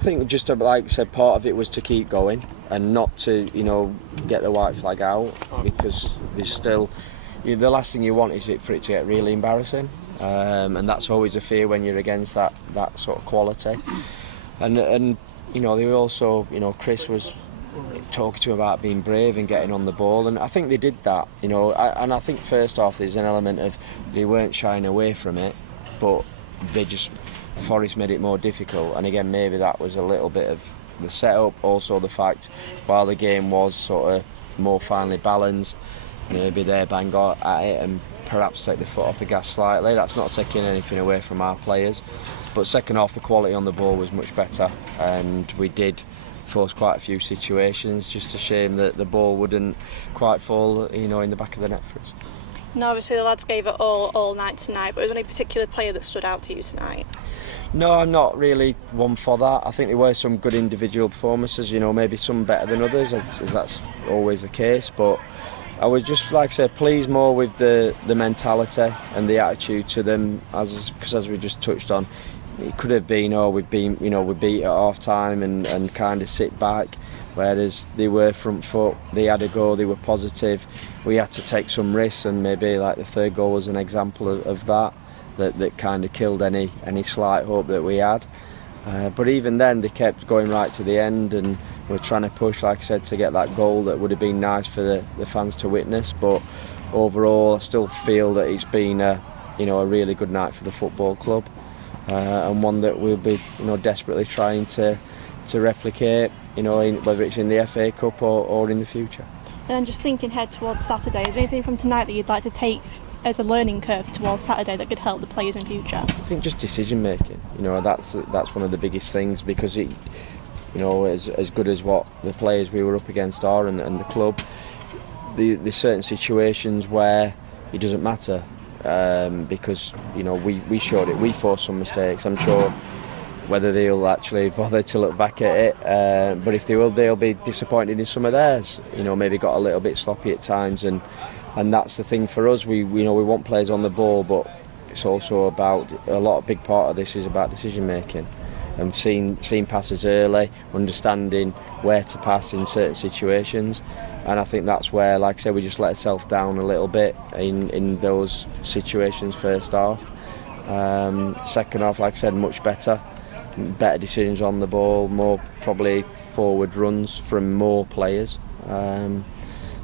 I think just like I said, part of it was to keep going and not to, get the white flag out, because there's still, the last thing you want is for it to get really embarrassing, and that's always a fear when you're against that sort of quality. And they were also, Chris was talking to him about being brave and getting on the ball, and I think they did that, and I think first off there's an element of they weren't shying away from it, but Forest made it more difficult, and again maybe that was a little bit of the setup, also the fact while the game was sort of more finely balanced, maybe they bang at it and perhaps take the foot off the gas slightly. That's not taking anything away from our players, but second half the quality on the ball was much better, and we did force quite a few situations. Just a shame that the ball wouldn't quite fall in the back of the net for us. And obviously the lads gave it all night tonight, but was there any particular player that stood out to you tonight? No, I'm not really one for that. I think there were some good individual performances, maybe some better than others, as that's always the case, but I was just, like I said, pleased more with the mentality and the attitude to them, because as we just touched on, it could have been, we beat at half time and kind of sit back, whereas they were front foot, they had a go, they were positive. We had to take some risks, and maybe like the third goal was an example of that kind of killed any slight hope that we had. But even then they kept going right to the end, and were trying to push, like I said, to get that goal that would have been nice for the fans to witness. But overall I still feel that it's been a really good night for the football club, and one that we'll be desperately trying to replicate, whether it's in the FA Cup or in the future. And then just thinking ahead towards Saturday, is there anything from tonight that you'd like to take as a learning curve towards Saturday that could help the players in future? I think just decision making. That's one of the biggest things, because it, as good as what the players we were up against are and the club, there's certain situations where it doesn't matter, because we showed it. We forced some mistakes. I'm sure whether they'll actually bother to look back at it, but if they will, they'll be disappointed in some of theirs. Maybe got a little bit sloppy at times, and that's the thing for us. We want players on the ball, but it's also about a big part of this is about decision making, and seeing passes early, understanding where to pass in certain situations. And I think that's where, like I said, we just let ourselves down a little bit in those situations first half. Second half, like I said, much better decisions on the ball, more probably forward runs from more players.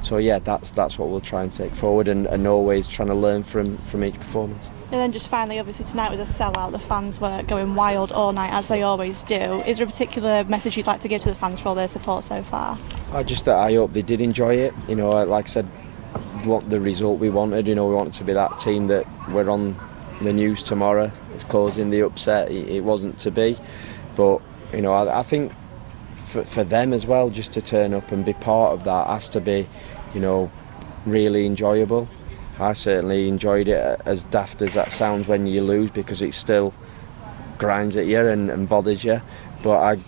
So yeah, that's what we'll try and take forward, and always trying to learn from each performance. And then just finally, obviously tonight was a sellout. The fans were going wild all night, as they always do. Is there a particular message you'd like to give to the fans for all their support so far? I hope they did enjoy it. Like I said, what the result we wanted. We wanted to be that team that we're on the news tomorrow. It's causing the upset. It wasn't to be, but I think for them as well, just to turn up and be part of that has to be, really enjoyable. I certainly enjoyed it, as daft as that sounds when you lose, because it still grinds at you and bothers you. But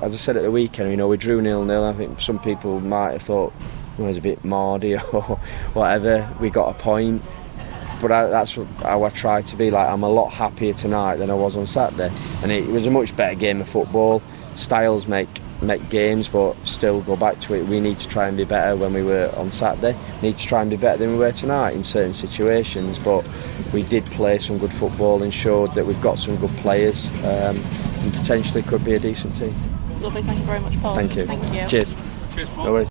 as I said at the weekend, we drew 0-0. I think some people might have thought it was a bit mardy or whatever. We got a point, but that's how I try to be. Like, I'm a lot happier tonight than I was on Saturday, and it was a much better game of football. Styles make games, but still go back to it. We need to try and be better when we were on Saturday. We need to try and be better than we were tonight in certain situations, but we did play some good football and showed that we've got some good players, and potentially could be a decent team. Lovely, thank you very much, Paul. Thank you. Thank you. Cheers. Cheers, Paul. No worries.